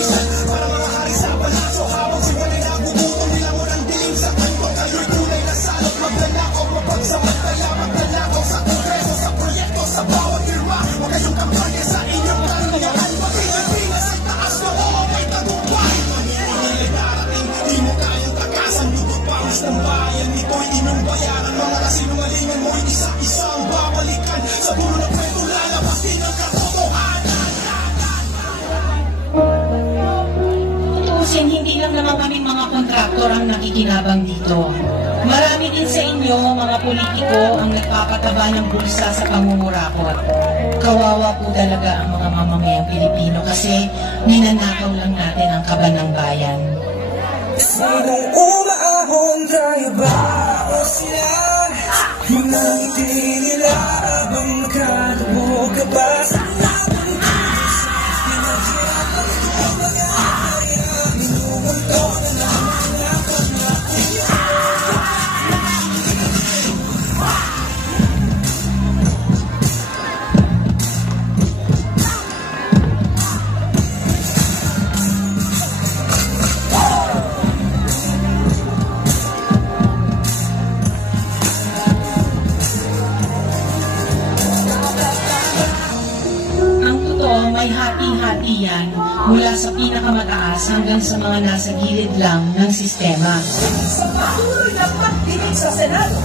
kapisan. Para mga hari sa palaso, habang siwalay nagugutom nilang unang dilim sa kanto. Kayo'y tunay na salot, magnanakaw, mapagsamantala, magnanakaw sa kongreso, sa proyekto, sa bawat firma. Huwag kayong kampanya sa inyong karangyaan. Pag-Pilipinas ay taas na oo, may tagumpay. Mangyayari darating, di mo kayang takasan. Lugod pangis ng bayan, ito'y inyong bayaran. Mga kasinungalingan mo'y isa-isang babalikan. Sa dulo ng kwento lalabas din ang katotohanan. Tutusin, hindi lang naman kami mga kontraktor ang nakikinabang dito. Marami din sa inyo, mga politiko, ang nagpapataba ng bulsa sa pangungurakot. Kawawa po talaga ang mga mamamayang Pilipino kasi ninanakaw lang natin ang kaban ng bayan. Sabang umaahon tayo ba o sila? Mga ngiti nila abang nakatubo ka ba sa labang may hati-hati yan mula sa pinakamataas hanggang sa mga nasa gilid lang ng sistema. Sa patuloy na pagdinig sa Senado,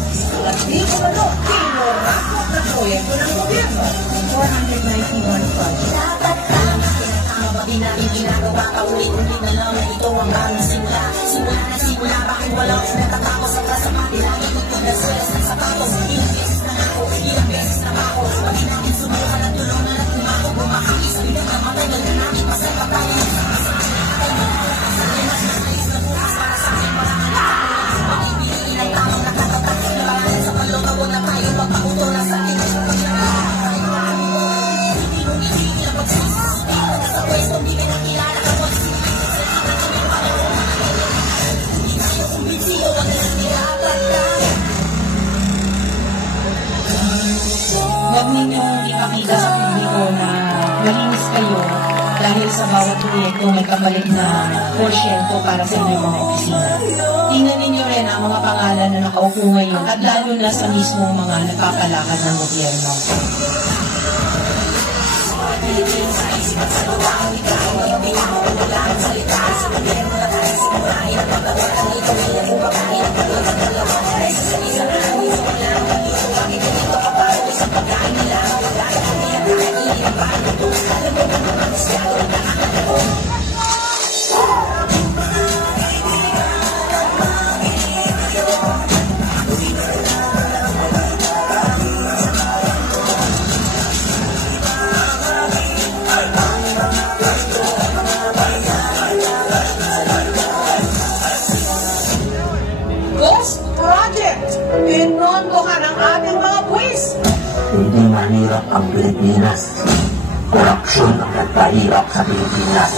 at di kumano, kinurakot na proyekto ng gobyerno. 491 projects. Dapat ka lang na kinakama, di namin ginagawa, paulit-ulit na lang na ito ang bagong simula. Simula na simula, bakit walang natatapos sa kasapat? Lagi tutog na swelas ng sapatos. Ilang beses na ako, ilang beses na ako. Pag namin sumukan at tulong na lang kumako, bumakakis. Pinagkamatay na namin masapatayan. Pag-ibigin ang tamang nakatatak. Nabalan sa palunawag na tayo, magpakuto na sa akin. Hindi mo ibigin ang pagsisisi. Sa pwesto, hindi ka nakilala ka po. Hindi tayo kumbinsiyo, wag na nirapat ka. Huwag ninyong ipakita sa publiko na malinis kayo dahil sa bawat proyekto may kapalit na porsyento para sa inyong mga opisina. Tingnan ninyo rin ang mga pangalan na nakaupo ngayon at lalo na sa mismong mga nagpapalakad ng gobyerno. Pinondohan ang ating mga buwis. Hindi mahirap ang Pilipinas. Korupsyon ang nagpahirap sa Pilipinas.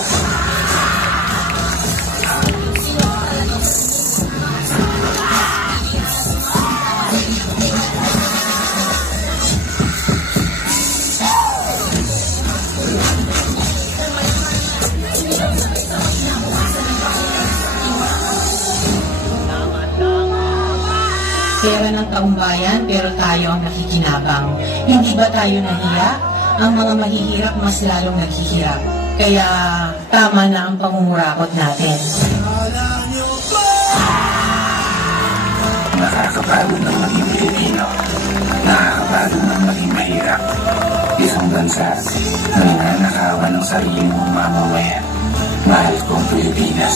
Pera ng taumbayan pero tayo ang nakikinabang. Hindi ba tayo nahiya? Ang mga mahihirap mas lalong naghihirap. Kaya tama na ang pangungurakot natin. Nakakapagod ng maging Pilipino. Nakakapagod ng maging mahirap. Isang bansa na nananakawan ng sarili mong mamamayan. Mahal kong Pilipinas.